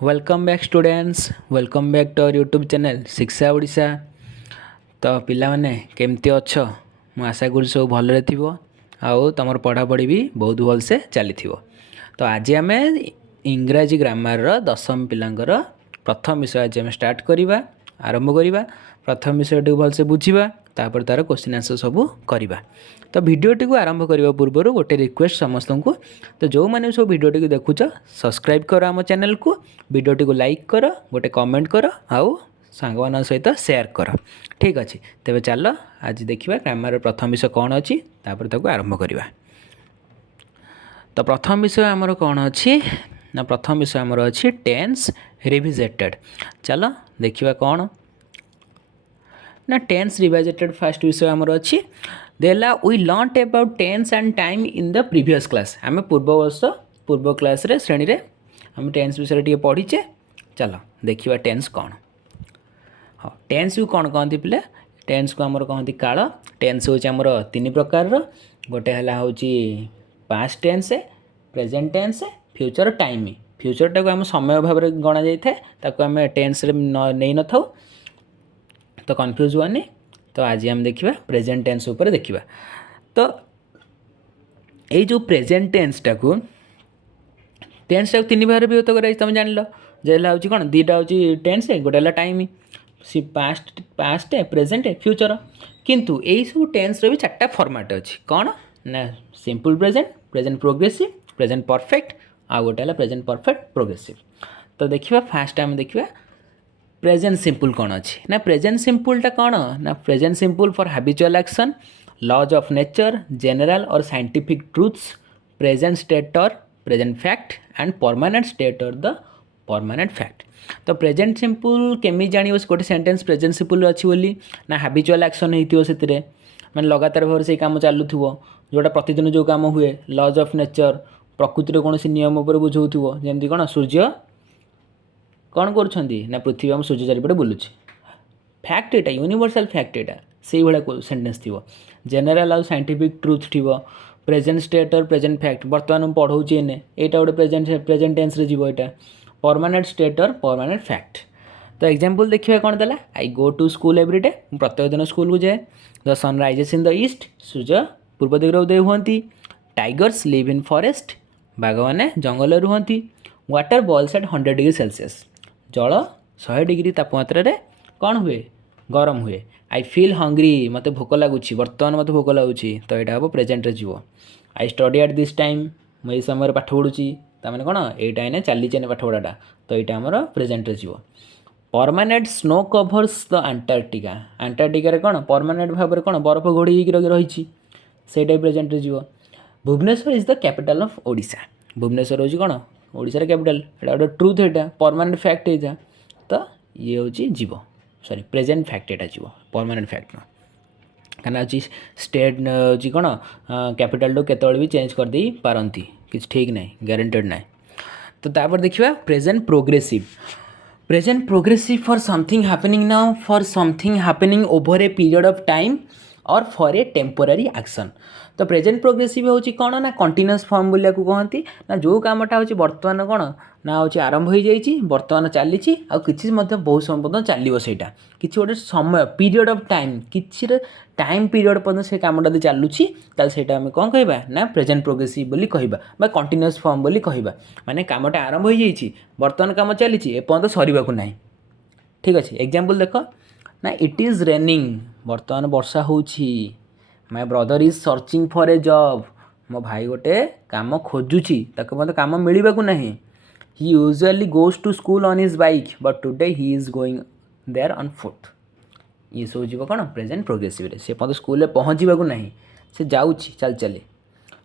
Welcome back students welcome back to our YouTube channel Shiksha Odisha. तो पिला माने केमती अछ मु आशा करूँ सब भलरे थिबो आउ तमर पढ़ापढ़ी भी बहुत भल से चली। तो आज आम इंग्राजी ग्रामर दशम पिलांकर प्रथम विषय आज आम स्टार्ट करवा आरंभ करवा। प्रथम विषय टी भलसे बुझा तापर तार क्वेश्चन आंसर सब करवा। तो भिडियोटी को आरंभ करने पूर्व गोटे रिक्वेस्ट समस्त को, तो जो मैंने सब भिडियोटी देखुच सब्सक्राइब कर आम चैनल को, भिडियोटी को लाइक कर, गोटे कमेंट कर, आउ सांग सहित सेयार कर। ठीक अच्छे तेरे चल आज देखा ग्रामर प्रथम विषय कौन अच्छी तापर आरंभ करवा। तो प्रथम विषय आमर कौन अच्छी ना प्रथम विषय आमर अच्छी टेन्स रिविजिटेड। चलो देखा कौन ना टेन्स रिविजिटेड फास्ट विषय आमर अच्छी देला we learn about tense and time in the previous class. आम पूर्व वर्ष पूर्व क्लास रे श्रेणी रे आम टेन्स विषय टे पढ़ीचे। चलो देखा टेन्स कौन। हाँ टेन्स को कौन कहती पिले, टेन्स को आमर कहती काल। टेन्स हूँ आमर तीन प्रकार गोटे हूँ past tense, present tense, future time. फ्यूचरटा को आम समय भाव में गणा जाए आम टेन्स नहीं न था तो कन्फ्यूज हुआनी। तो आज आम देखा प्रेजेंट टेन्स उपर देखा। तो ये जो प्रेजेंट टेन्सटा को तीन भाग विभक्त कर तुम जान लो जेला हूँ कौन दुईटा हूँ टेन्स गोटे टाइम सी पास्ट पास्ट प्रेजेंट फ्यूचर। किंतु यही सब टेन्स भी चार्टा फॉर्मेट अच्छी कौन ना simple present, present progressive, present perfect आ गोटे है प्रेजेंट परफेक्ट प्रोग्रेसिव। तो देखिए फास्ट आम देखिए प्रेजेंट सिंपल कौन अच्छी ना प्रेजेंट सिंपलटा कौन ना present simple for habitual action, laws of nature, general और साइंटिफिक ट्रूथ्स, प्रेजेंट स्टेट और present fact and permanent state और द परमानेंट फैक्ट। तो प्रेजेंट सिंपल केमी जान गोटे सेंटेंस प्रेजेंट सिंपल अच्छी बोली ना हैबिचुअल एक्शन होती से मैंने लगातार भाव से काम चलू जोटा प्रतिदिन जो काम हुए, लॉज ऑफ नेचर प्रकृतिर कौन नियम पर बुझाऊ जमी कौन सूर्य कौन कर पृथ्वी आम सूर्य चारिपटे बुलूँ। फैक्ट यहाँ यूनिवर्सल फैक्ट यहाँ से भाया सेन्टेन्स थी। जेनेल आउ साइंटिफिक ट्रूथ थी, प्रेजेंट स्टेट और प्रेजेंट फैक्ट बर्तमान पढ़ाऊँ एने यहाँ गोटे प्रेजेंट टेन्स रे जीव यहाँ परमानेंट स्टेट और परमानेंट फैक्ट। तो एग्जांपल देखिए कौन देला I go to school everyday प्रत्येक दिन स्कूल को जाए। The sun rises in the east सूर्य पूर्व दिगरे उदय हुंती। टाइगर्स लिव इन फॉरेस्ट बाघ मैंने जंगल रुहति। Water boils at 100 degree Celsius जल 100 डिग्री तापमात्रा रे कौन हुए गरम हुए। आई फिल हंग्री मत भोक लगुच बर्तमान मत भोक लगुच तो यहाँ हम प्रेजेंट रे जीव। I study at this time मुझे समय पाठ पढ़ुची तमें कौन यहाँ एने चलीचे पाठ पढ़ाटा तो यहाँ आमर प्रेजेंट रे जीव। Permanent snow covers the Antarctica Antarctica कौन परमानेंट भाव में कौन बरफ घोड़ी रही से प्रेजेंट रे जीव। Bhubaneswar is the capital of Odisha Bhubaneswar हूँ कौन ओडिशार कैपिटल यहाँ गोटे ट्रूथ यहाँ परमानेंट फैक्ट यहाँ तो ये हूँ जीव सॉरी प्रेजेंट फैक्ट यहाँ जीव परमानेंट फैक्ट न कहना अच्छी स्टेट हूँ कौन कैपिटल टू केत भी चेंज कर दे पारती कि ठीक ना ग्यारंटेड ना। तो तापर देखिए present progressive. Present progressive for something happening now for something happening over a period of time और फॉर ए टेम्पोरारी एक्शन। तो प्रेजेंट प्रोग्रेसिव हूँ कौन ना कंटिन्यूअस फॉर्म बोलिया कहती ना जो कामटा हूँ बर्तमान कौन ना हूँ आरंभ हो जाइए बर्तमान चली कि बहुत समय पर्यटन चलो से कि गोटे समय पीरियड ऑफ टाइम कि टाइम पीरियड पर्यटन से कमटा चलुची से कौन कहवा ना प्रेजेंट प्रोग्रेसिव बोली कहवा कंटिन्यूअस फॉर्म बोली कहवा माने कामटा आरंभ हो जाइए बर्तमान काम चली एपर्यंत सरीबा नहीं। ठीक अच्छे एग्जाम्पल देख ना इट इज़ रेनिंग बर्तमान वर्षा होउछि। My brother is searching for a job मो भाई गोटे काम खोजुची ताको मत काम मिलवा को नहीं। He usually goes to school on his bike but today he is going there on foot. ये सब जीव कौन प्रेजेंट प्रोग्रेसिव रे से पद स्कूल पहुँचवा को नहीं से जाऊँगी चल चले।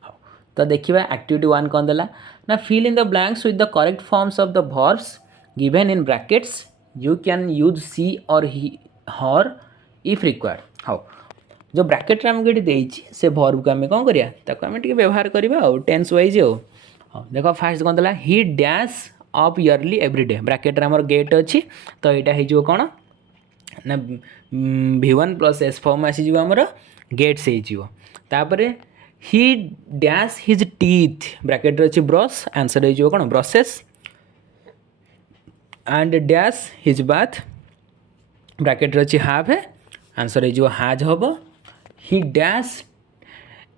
हाँ तो देखिए एक्टिविटी 1 कौन देला ना fill in the blanks with the correct forms of the verbs given in brackets you can use she or he her if required. हाँ जो ब्रैकेट आमको ये देती से भर्व को आम कौन करें व्यवहार करवा टेन्स वाइज हो। हाँ देख फास्ट कौन देला ही dash up yearly everyday bracket आमर गेट अच्छी तो यहाँ हो कौन ना V1 प्लस एस फॉर्म आसीज आमर गेट्स होपर he dash his teeth bracket अच्छी ब्रश आंसर हो कौन brushes and dash his bath bracket अच्छी हाव है आंसर हो हाज हम he dash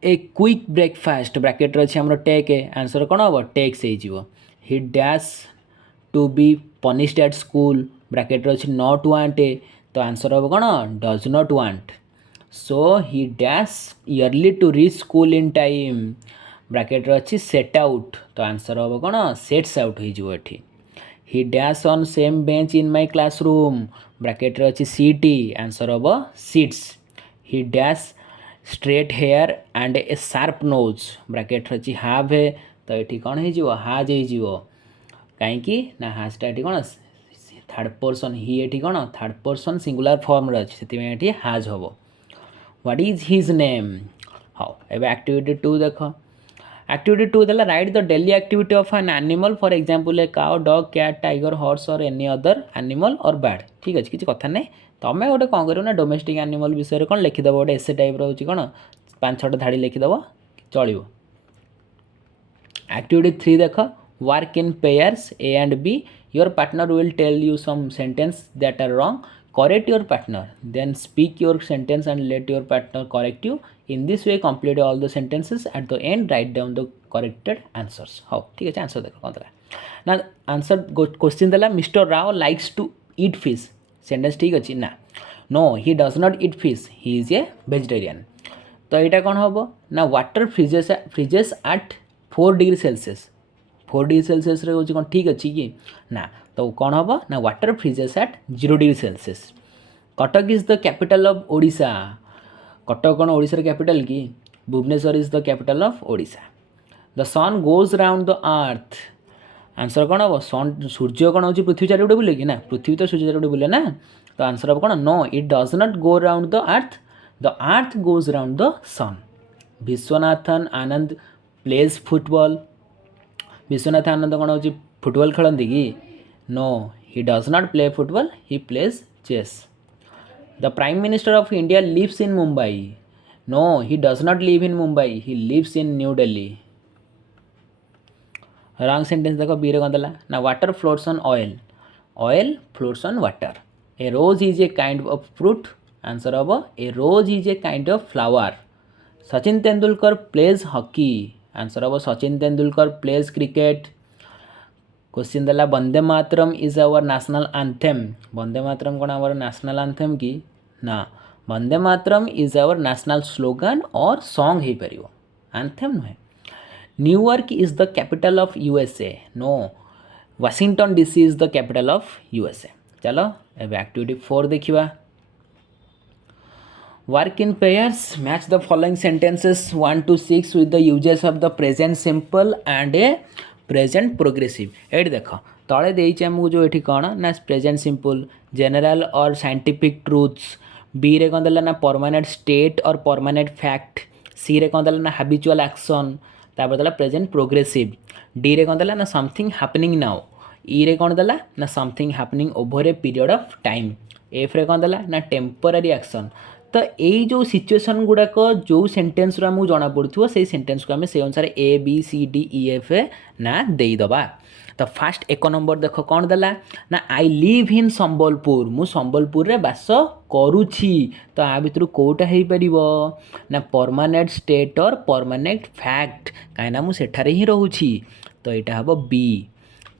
a quick breakfast bracket अच्छी आम टेक आंसर कौन हम टेक्स हो he dash to be punished at school bracket अच्छी नॉट वांट ए तो आंसर हम कौन does not want so he dash early to reach school in time bracket अच्छी सेट आउट तो आंसर हम कौन सेट्स आउट हो he dash on same bench in my classroom bracket अच्छी सीटी आंसर हम sits he dash straight hair and a sharp nose bracket अच्छी have है तो ये कौन हो हाज हो कहीं ना हाजटा ये कौन थर्ड पर्सन हि ये कौन थर्ड पर्सन सिंगुलर फॉर्म अच्छे से हाज हम व्हाट इज हिज नेम हाँ एवं एक्टिविटी 2 देख एक्टिविटी 2 देला write the daily activity of an animal for example a cow dog cat tiger horse और एनी अदर एनिमल और बर्ड ठीक अच्छे किसी कथा नहीं तुम गोटे कौन कर डोमेस्टिक एनिमल विषय कौन लिखिदेव गोटे एसे टाइप रोचे कौन 5-6 धाड़ी लिखिदेव चलो एक्टिविटी 3 देख work in pairs A and B your partner will tell you some sentence that are wrong correct your partner then speak your sentence and let your partner correct you in this way complete all the sentences at the end write down the corrected answers हाँ ठीक है answer देखो कौन देला ना answer question देला Mister Rao likes to eat fish sentence ठीक अच्छी ना no he does not eat fish he is a vegetarian तो यहाँ कौन हम ना water freezes at 4 degree Celsius 4 degree Celsius रोचे कौन ठीक अच्छी कि ना तो कौन हम ना water freezes at 0 degree Celsius Cuttack is the capital of Odisha Cuttack कौन ओडिशार कैपिटल कि Bhubaneswar is the capital of Odisha the sun goes round the earth answer कौन हम सन सूर्य कौन हो पृथ्वी चारिपटे बुले कि ना पृथ्वी तो सूर्य चारिपटे बुले ना तो आंसर हम कौन no it does not go round the earth goes round the sun Viswanathan Anand plays football Viswanath Anand कौन हो फुटबॉल खेलती कि no he does not play football he plays chess the prime minister of India lives in Mumbai no he does not live in Mumbai he lives in New Delhi wrong sentence देखो B रे कौन देला ना water floats on oil floats on water a rose is a kind of fruit answer हम a rose is a kind of flower Sachin Tendulkar plays hockey answer हम Sachin Tendulkar plays cricket question देला Vande Mataram is our national anthem Vande Mataram कौन our national anthem कि ना Vande Mataram is our national slogan और song हो पार anthem नुहे New York is the capital of USA no Washington DC is the capital of USA चलो एवं एक्टिविटी 4 देखा work in pairs match the following sentences 1 to 6 with the uses of the present simple and a present progressive ये देख तले देती आमको जो ये कौन ना प्रेजेंट सिंपल जेनेराल और साइंटिफिक ट्रुथ्स बी रे कौन देला ना परमानेंट स्टेट और परमानेंट फैक्ट सी रे कौन देला ना हैबिचुअल एक्शन तापर देला प्रेजेंट प्रोग्रेसिव डी रे कौन देला ना समथिंग हैपनिंग नाउ ई रे कौन देला ना something happening over a period of time F रे कौन देला ना टेम्पोरारी एक्शन तो यही जो सिचुएसन गुड़ाक जो सेन्टेन्स आमको जना पड़ो से सेन्टेन्स को आम से अनुसार A B C D E F ना देदबा तो फास्ट 1 नंबर देख कौन देला ना आई लिव इन संबलपुर मु संबलपुर रे बास करुछि तो आ भितर कोटा हो पार ना परमानेंट स्टेट और परमानेंट फैक्ट कहीं मु सेठारे ही रोची तो यहाँ हम बी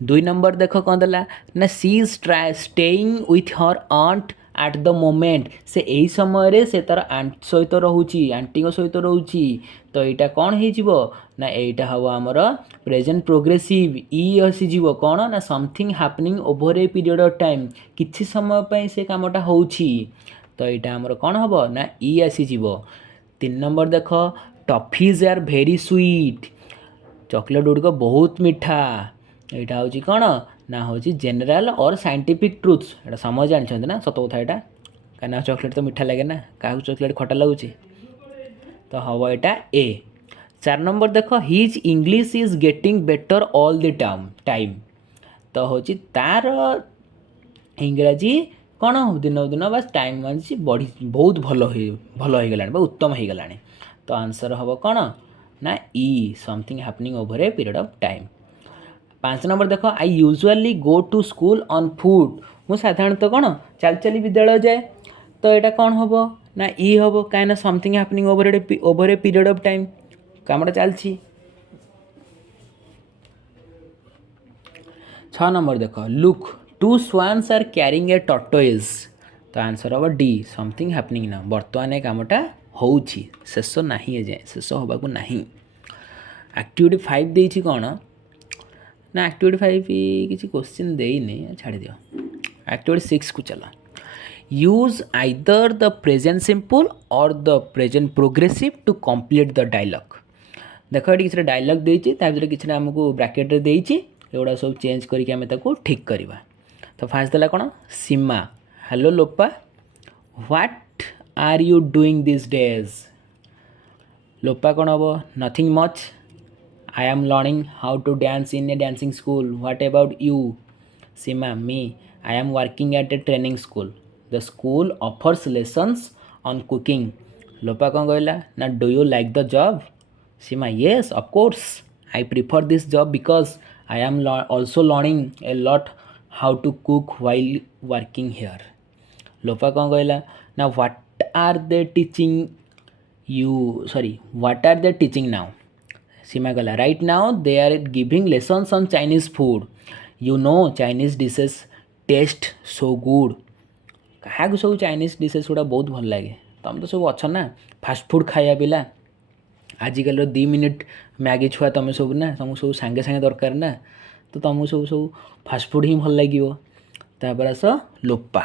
2 नंबर देख कौन देला ना she is staying with her aunt at the moment से यही समय से तार आंट सहित रोची आंटी सहित रोची तो यहाँ कौन हो ना यहाँ हम आमर प्रेजेंट प्रोग्रेसिव ई आसीज कौन ना something happening over a period of time किसी समय पे से कामटा हो तो यहाँ आमर कौन हम ना ई आसीज 3 नंबर देख toffees are very sweet chocolate गुड़िक बहुत मीठा यहाँ हूँ कौन ना हूँ जेनेराल और साइंटिफिक ट्रुथ्स एटा समझ जानते ना सत कथा यहाँ कहीं चॉकलेट तो मीठा लगे ना क्या चॉकलेट खटा लगुच तो हम यहाँ ए 4 नंबर देख his English is getting better all the time तो हूँ तार इंग्राजी कौन दिन दिन बस टाइम मानसी बढ़ी बहुत भल हो गला उत्तम हो गला तो आंसर हम कौन ना E something happening over a period of time 5 number देख I usually go to school on foot मुझे साधारणतः कौन चल चली विद्यालय जाए तो यहाँ कौन हम ना ई हम कहीं something happening over a period of time कमटा चलती 6 नंबर देख look two swans are carrying a tortoise तो आंसर हम डी समथिंग हैपनिंग ना बर्तमान ये कमटा होची शेष ना जाए शेष होगा ना एक्टिविटी 5 देती कौन ना एक्टिविटी 5 किसी क्वेश्चन देनी छाड़ दियो एक्टिविटी 6 को चलो use either the present simple or the present progressive to complete the dialogue देख ये किसी डायलॉग देती किसी आमको ब्राकेट देती एगुड़ा सब चेंज करके आम ठीक करवा तो फास्ट देला कौन Seema hello Lopa what are you doing this days Lopa कौन हम nothing much I am learning how to dance in a dancing school what about you Seema me I am working at a training school the school offers lessons on cooking Lopa कौन कहला ना do you like the job Seema yes of course I prefer this job because I am also learning a lot how to cook while working here Lopa कौन कहला ना what are they teaching you sorry what are they teaching now Seema कहला right now they are giving lessons on Chinese food you know Chinese dishes taste so good क्या सब Chinese dishes गुड़ा बहुत भल लगे तुम तो सब अच्छ ना फास्ट फूड खाया पिला आजिकल 2 मिनिट मैगी छुआ तुम सब ना तुमको सब सांगे सांगे दरकार ना तो तुमको सब फास्ट फूड ही भल लगे तापर आस Lopa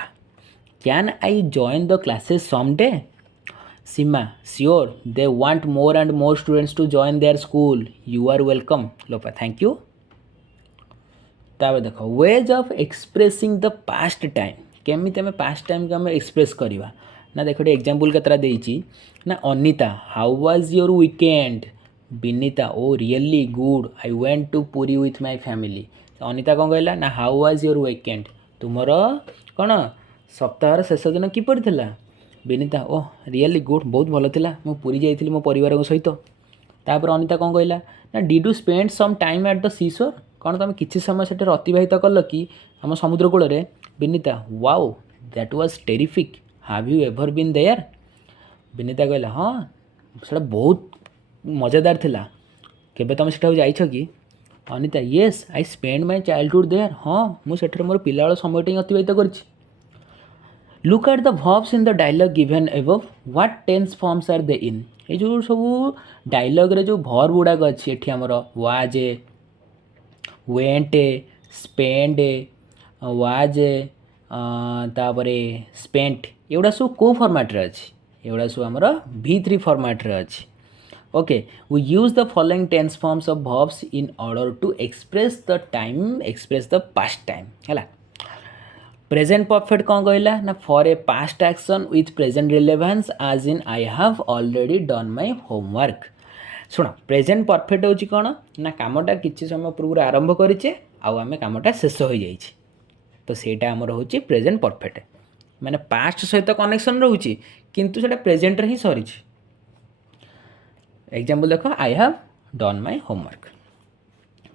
can I join the classes some day Seema sure they want more and more students to join their school you are welcome Lopa thank you तापर देख ways of expressing the past time केमी आम past time को आम express करवा ना देख example केतरा देती ना Anita how was your weekend Vinita oh really good I went to Puri with my family Anita कौन कहला ना हाउ वाज योर वीकेंड तुमर कौन सप्ताहर शेष दिन किपर थिला विनीता ओह रियली गुड बहुत भल थिला मु पुरी जाइथिली मो परिवार सहित तापर अनिता कौन कहला ना did you spend some time at the seashore कौन तुम किसी समय सेठे अतिबाहित कल कि आम समुद्र कूल Vinita wow that was terrific have you ever been there Vinita कहला हाँ से बहुत मजेदार थिला केबे तुम सेठा जाइछ कि Anita yes I spend my childhood there हाँ मुझे मोर पिलावेल समय अतिबाहित करछि look at the verbs in the dialogue given above what tense forms are they in ये जो सब डायलॉग रे जो वर्ब गुड़ाक अच्छी एठी हमर वाज वेंट स्पेंड वाज तापरे स्पेंट एगुड़ा सब को फॉर्मेट रे अच्छी एगुड़ा सब हमर V3 फॉर्मेट रे अच्छी okay we use the following tense forms of verbs in order to express the time express the past time है प्रेजेंट परफेक्ट कौन कहला ना for a past action with present relevance as in I have already done my homework शुण present perfect होची कौन ना कामटा किसी समय पूर्व आरंभ करेचे आम कामटा शेष हो जाइए तो सेटा आमर होची प्रेजेंट परफेक्ट माने पास्ट सहित कनेक्शन रोचे किंतु सेटा प्रेजेंट रे ही सरी एग्जांपल देखो I have done my homework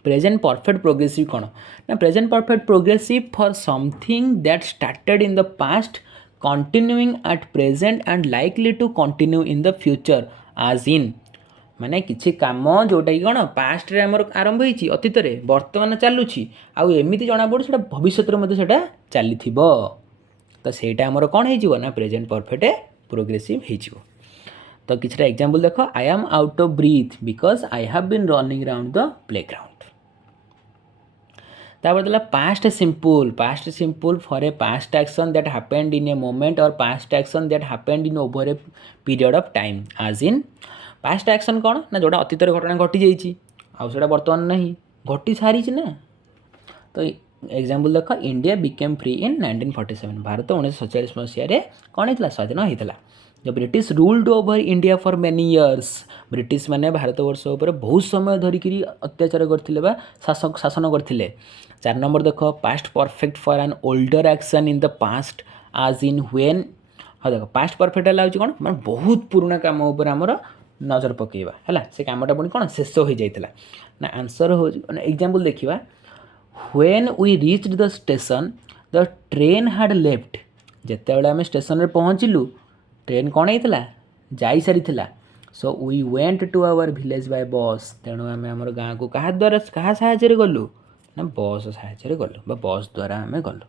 present perfect progressive कौन ना present perfect progressive for something that started in the past continuing at present and likely to continue in the future आज इन माने किसी काम जोटा कि कौन पास्ट रे आमर आरंभ होती अतीत रे वर्तमान चलुची आउ एमती जना पड़े से भविष्य में चली तो सेटा आमर कौन हो ना प्रेजेंट परफेक्ट प्रोग्रेसिव हो तो किसी एग्जांपल देखो I am out of breath because I have been running around the playground तापर देला past simple for a past action that happened in a moment or past action that happened in over a period of time as in past action कौन ना जोटा अतीत घटना घटी जाइए outta बर्तमान नहीं घटी सारी ना तो एग्जांपल देख India became free in 1947 Bharat 1947 मसीह कौन होता स्वाधीन होता जो British ruled over India for many years British माने भारत वर्ष उपर बहुत समय धरिकी अत्याचार करते शासन करते 4 नंबर देख past perfect for an older action in the past आज इन व्वेन हाँ देख पास्ट परफेक्ट है कौन मैं बहुत पुराना काम उपर आमर नजर पकेवा है से कामटा पुणी कौन शेष हो जाता ना आंसर हो एग्जांपल देखा when we reached the station the train had left जितेबाला आम स्टेशन रे पहुँचलु ट्रेन कौन होता जाई सारी so we went to our village by bus तेणु आम आम गाँव को क्या द्वारा क्या साहाଯ୍य गलु ना बस साहाଯ୍य गलु बस द्वारा आम गलु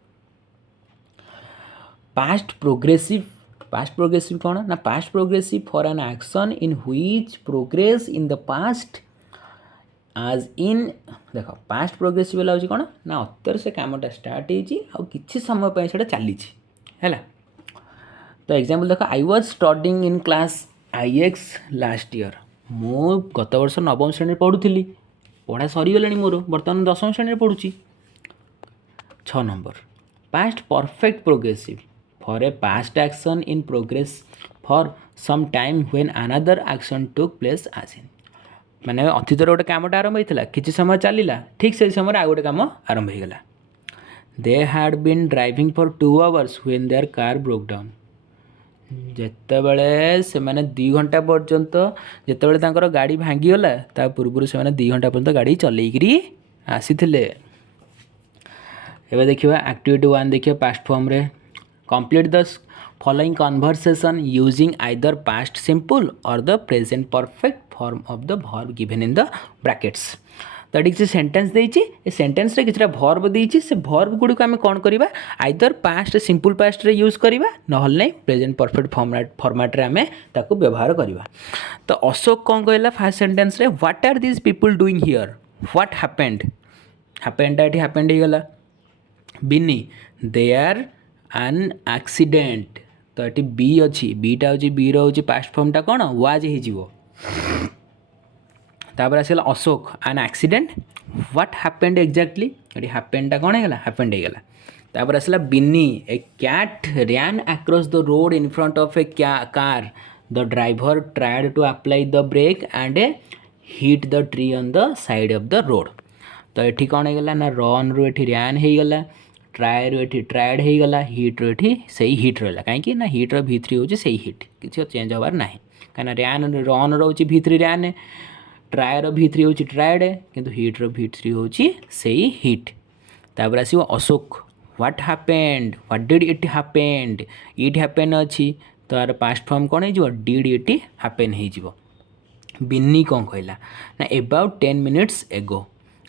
पास्ट प्रोग्रेसिव कौन ना past progressive for an action in which progress in the past आज इन देख पास्ट प्रोग्रेसिव है कौन ना अतर से कमटा स्टार्ट होती समय पर से चली है तो एग्जाम्पल देख I was studying in class IX last year मु गत वर्ष नवम श्रेणी पढ़ुली पढ़ा सरीगला मोर बर्तमान दशम श्रेणी पढ़ुची 6 number past perfect progressive for a past action in progress for some time when another action took place आज इन माने अतीतर गोटे कमटा आरंभ होता किसी समय चलला ठीक से समय आउ गोटे कम आरंभ होगला they had been driving for 2 hours when their car broke down जितेबाला से मैंने 2 घंटा पर्यंत जितेबाला गाड़ी भांगीगला ता पूर्व से 2 घंटा पर्यंत गाड़ी चलैकरी आसी एवं देखिए एक्टिविटी 1 देखिए पास्ट फॉर्म रे complete the following conversation using either past simple or the present perfect form of the verb given in the brackets तो ये सेंटेंस देती ए सेंटेंस रे किछटा वर्ब देती से वर्ब गुड़ी को आम कौन करवा आइदर पास्ट सिंपल पास्ट रे यूज करवा नहल नहीं प्रेजेंट परफेक्ट फॉर्मेट रे आम ताकू व्यवहार करवा तो अशोक कौन कहला फास्ट सेंटेंस रे what are this people doing here what happened happened ये हैपेंड हो गला बिनी दे आर एन एक्सीडेंट तो ये बी अच्छी बीटा हूँ बी रोचे पास्ट फॉर्मटा कौन वाज हो तापर आसला Ashok an accident what happened exactly ये हैपेंडटा कौन होगा हैपेंड होगला तापर आसला Bini a cat ran across the road in front of a car the driver tried to apply the brake and a hit the tree on the side of the road तो ये कौन होगा ना रन रु ये रैन होगला ट्राए रु ये ट्राएड होगला hit रु ये से हिट रहा कहीं ना हिट रि3 हूँ से हिट किसी चेंज हबार ना कहीं रैन रन रोचे रि3 रैन ट्राए रि3 हूँ ट्राएड किंतु हिट रि3 हूँ से हिट तापर आसो Ashok what happened what did it happened it happen अच्छी तो यार पास्ट फॉर्म कौन हो डिड इट हैपेन हो बिन्नी कौन कहला ना अबाउट 10 मिनिट्स एगो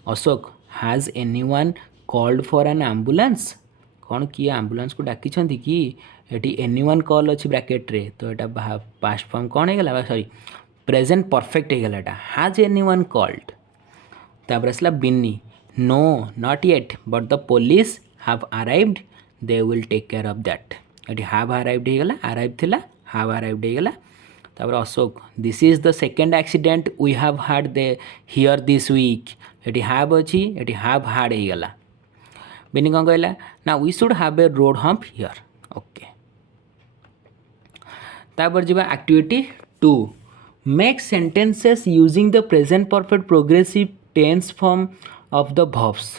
Ashok has anyone called for an ambulance कौन किए एम्बुलेंस को डाकी कि ये एनीवन कॉल अच्छी ब्रैकेट रे तो यहाँ पास्ट फॉर्म कौन होगा सॉरी प्रेजेंट परफेक्ट होगला यहाँ हैज़ एनीवन कॉल्ड तापर आसला Binni no not yet but the police have arrived they will take care of that ये हैव अराइव्ड होगला अराइव थिला हैव अराइव्ड होगला तापर Ashok this is the second accident we have had they here this week ये have अच्छी ये have had होगला बिनी कौन कहला ना we should have a road hump here okay तापर जी activity 2 make sentences using the present perfect progressive tense form of the verbs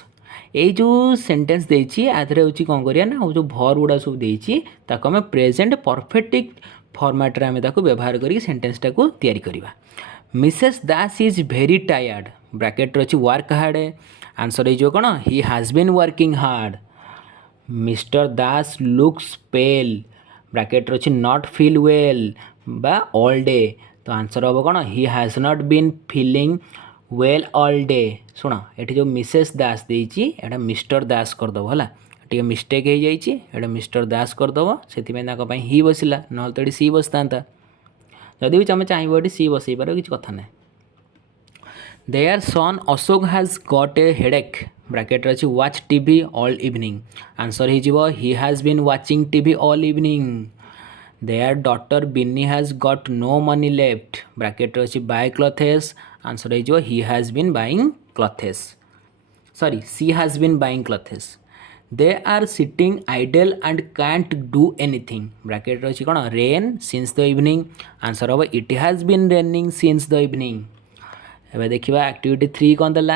ये जो सेंटेंस देछि आधरे होछि कौन करिया ना जो भर गुड़ा सब देछि ताको हमें प्रेजेंट परफेक्ट फॉर्मेट रे हमें ताको व्यवहार करी सेंटेंस टाको तैयारी करबा Mrs Das is very tired bracket रे अछि वर्क हार्ड आंसर हो कौन he has been working hard Mr Das looks pale bracket अच्छी नॉट फील वेल बा ऑल डे तो आंसर हम कौन he has not been feeling well all day शुण ये जो मिसेस दास देती मिस्टर दास करदेव है टे मिस्टेक हो जाए मिस्टर दास करदेव से ही बसला ना तो ये सी बसता जदि भी तुम चाहिए सी बसई पार किसी कथा ना Their son Ashok has got a headache. Bracket रही watch TV all evening. Answer he has been watching TV all evening. Their daughter Binny has got no money left. Bracket रही buy clothes. Answer he has been buying clothes. Sorry, she has been buying clothes. They are sitting idle and can't do anything. Bracket रही कौन rain since the evening. Answer होगा it has been raining since the evening. अब देखिए activity 3 कौन देला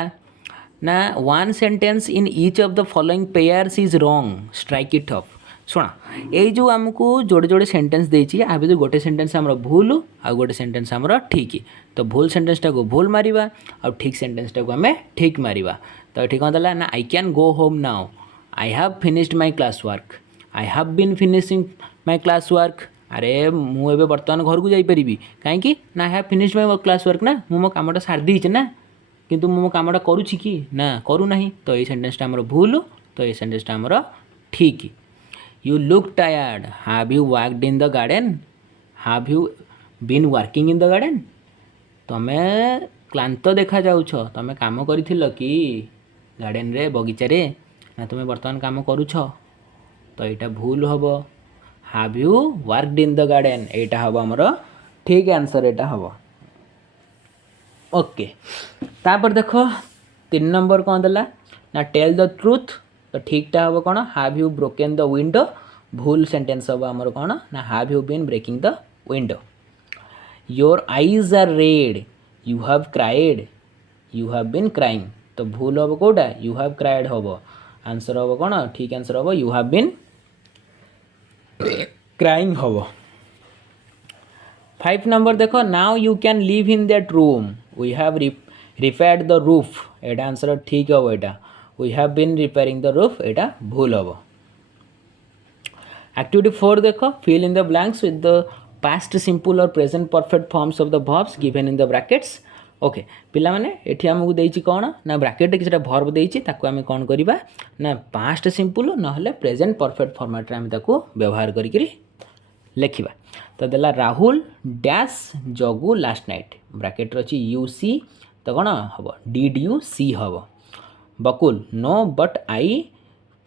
ना one sentence in each of the following pairs is wrong strike it off शुण ये जो आमको जोड़े जोड़े सेंटेंस देती आ जो गोटे सेंटेंस आम भूल आ गोटे सेंटेंस आम ठीक। तो भूल सेंटेंस टाक भूल मारिबा आ ठीक सेंटेंस टाक आम ठीक मारिबा। तो ये कौन देला ना I can go home now, I have finished my class work, I have been finishing my class work. अरे मुझे बर्तमान घर को जापरि कहीं ना I have finished my class work ना मो कामटा सारी देचे ना किंतु मो कामटा करुँची कि ना करूना। तो ये सेंटेंसटा आमर भूल, तो ये सेंटेंसटा आमर ठीक। You look tired. Have you walked in the garden? Have you been working in the garden? तमे क्लांत देखा जाउछ, तमे काम करिथिल कि गार्डन रे बगीचा रे ना तुम बर्तमान काम करुछ। तो यहाँ भूल हम। Have you worked in the garden? यहाँ हम आमर ठीक आंसर यहाँ हम। ओके तापर देख 3 नंबर कौन देला ना टेल द ट्रुथ। तो ठीकटा हम कौन have you broken the window. भूल सेंटेंस हम आमर कौन ना have you been breaking the window. Your eyes are red, you have cried, you have been crying. तो भूल हम कौटा यू हैव क्राइड हम। आंसर हम कौन ठीक आंसर हम यू हैव बीन क्राइंग हम। 5 नंबर देखो now you can live in that room, we have repaired the roof. एटा आंसर ठीक हम। एटा we have been repairing the roof एटा भूल हम। एक्टिविटी 4 देखो fill in the blanks with the past simple और present perfect forms of the verbs given in the brackets. Okay पिला माने एठी हमकु देइछि कोन ना ब्रैकेट किछटा वर्ब देइछि ताको आमे कोन करिबा ना पास्ट सिंपल नहले प्रेजेंट परफेक्ट फॉर्मेट रे आमे ताको व्यवहार करिकरी लिखिबा। तो देला राहुल डैश जगू लास्ट नाइट। ब्रैकेट रछि यू सी तो कोन हबो डिड यू सी हबो। Bakul no but I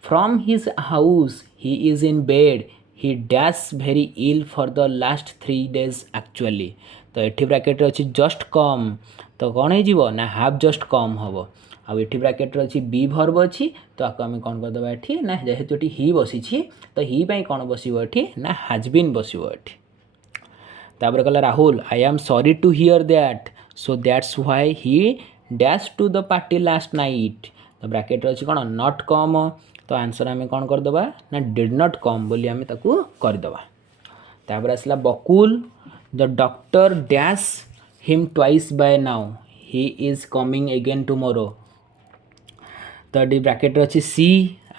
from his house he is in bed, he dash very ill for the last 3 days actually. तो ये ब्रैकेट अच्छी जस्ट कम तो कौन हो ना हाव जस्ट कम हम। आउ ये ब्रैकेट अच्छी बी भर्ब अच्छी तो आपको आम कौन करदे ये ना जेहेतु ये ही बसी तो ही कौन बस ये ना हाज बीन बस। तापर कहला Rahul I am sorry to hear that so that's why he dash to the party last night. तो ब्रैकेट अच्छी कौन नॉट कम तो आंसर आम कौन करदे ना डिड नॉट कम बोली आम ताकू करदे। तापर आसला Bakul the doctor dash him twice by now, he is coming again tomorrow. तो ये ब्रैकेट अच्छी सी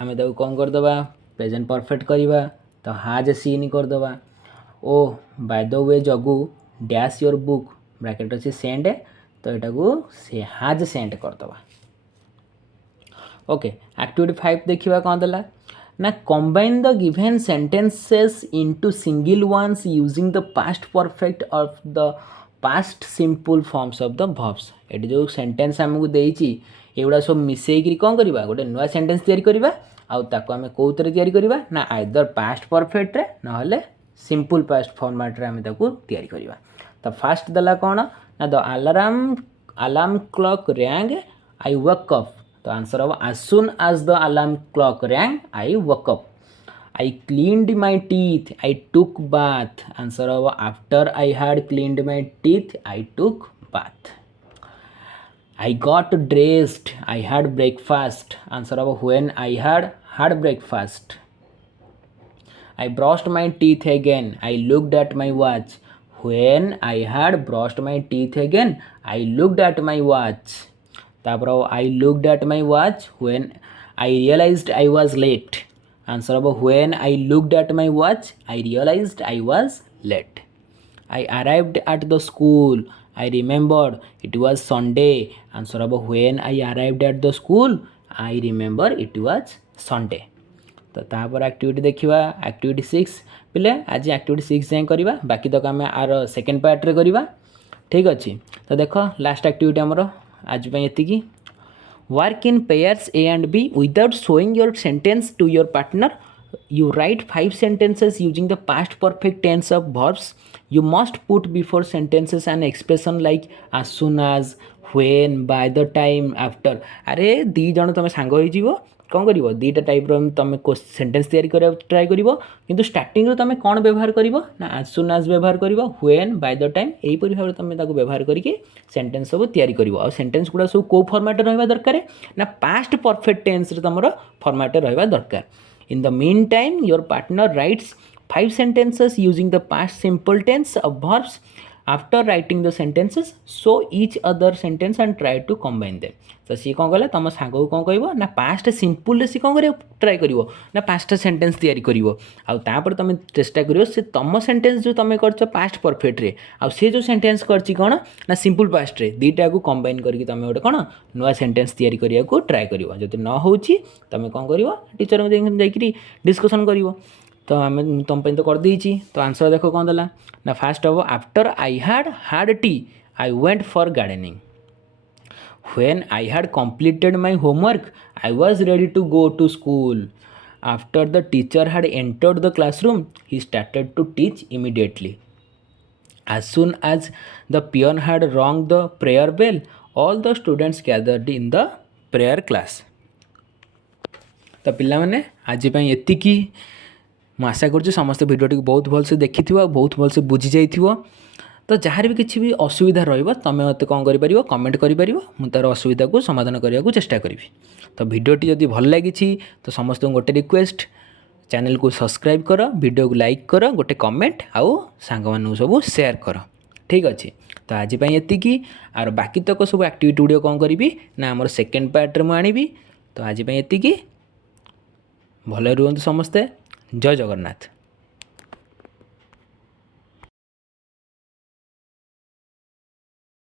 आम ताकू कौन करदे प्रेजेंट परफेक्ट करवा तो हाज सीन करदे। ओ बाय द वे जगू डैश योर बुक ब्रैकेट अच्छी सेंड तो यहाँ को से हाज सेंड करदे। ओके एक्टिविटी 5 देखिए कौन देला ना combine the given sentences into single ones using the past perfect of the past simple forms of the verbs. ये जो सेंटेंस आमको देइछि एगुड़ा सब मिसेकरी कौन करवा गोटे नुआ सेंटेंस तैयारी करवा आउ ताको आमे कोउतरे तैयारी करवा ना आइदर पास्ट परफेक्ट रे नहले सिंपल पास्ट फॉर्मेट रे आमे ताको तैयारी करवा। तो फास्ट देला कौन ना द अलार्म क्लॉक रैंग आई वक अप। तो आंसर हम as soon as the alarm clock rang I woke up. I cleaned my teeth, I took bath. Answer हम after I had cleaned my teeth I took bath. I got dressed, I had breakfast. Answer हम when I had breakfast. I brushed my teeth again, I looked at my watch. When I had brushed my teeth again I looked at my watch. तापर I looked at my watch when I realized I was late. Answer hmm when I looked at my watch I realized I was late. I arrived at the school I remembered it was Sunday. Answer hmm when I arrived at the school I remember it was Sunday. तो तापर activity देखिए activity 6 पिले आज activity 6 जाए करवा बाकी तक आम आर सेकेंड पार्ट रे करवा ठीक अच्छे। तो देख लास्ट एक्टिविटी आमर आज ये work in pairs A and B without showing your sentence to your partner you write 5 sentences using the past perfect tense of verbs you must put before sentences an expression like as soon as when by the time after। अरे दी जन तुम सांग हो कौन कर दुईटा type तुम sentence तैयारी करा ट्राए कर किंतु स्टार्टिंग तुम कौन व्यवहार कर ना as soon as व्यवहार कर when by the time यहीपरि भाव तुम व्यवहार करके सेंटेंस सब तैयारी कर आ सेंटेंस गुड़ा सब कौ फॉर्मेट रहा दरकार ना पास्ट परफेक्ट टेंस तुम फॉर्मेट रहा दरकार। In the meantime, your partner writes 5 sentences using the past simple tense of verbs. After writing the sentences, show each other sentence and try to combine them. तो सी कौन कला तुम सांग को कौन कह ना पास्ट सिंपल सी कौन कर ट्राए कर ना पास्ट सेन्टेन्स तैयारी कर तुम चेष्टा कर तुम सेन्टेन्स जो तुम कर पास्ट परफेक्ट रे आउ सी जो सेन्टेन्स कर कौन ना सिंपल पास्ट रे दुईटा को कंबाइन करके तुम गोटे कौन नुआ सेन्टेन्स तैयारी करने को ट्राए कर जब न हो तुम कौन कर टीचर जाकि डिस्कसन कर तो आम तुम तो कर देची तो आंसर देख कौन देला ना फास्ट हम after I had T I went for gardening When I had completed my homework, I was ready to go to school. After the teacher had entered the classroom, he started to teach immediately. As soon as the peon had rung the prayer bell, all the students gathered in the prayer class. तो पिलाने आज एतिकी आशा करुँ समस्त भिडियोटी बहुत भलसे देखि बहुत भलसे बुझी जाइथिबो तो जहाँ भी किसी भी असुविधा रमें मत कौन कर कमेंट कर तार असुविधा को समाधान करने को चेष्टा करी तो भिडियोटी जदि भल लगी तो समस्त गोटे रिक्वेस्ट चैनल को सब्सक्राइब कर वीडियो को लाइक कर गोटे कमेंट आउ सांग मानू सब शेयर कर ठीक अच्छे तो आज एतिकी आर बाकी तक सब एक्टिविटी गुड़िक कौन करी ना आमर सेकेंड पार्ट में आनी तो आज एतिकी भल रुहतु समस्ते जय जगन्नाथ।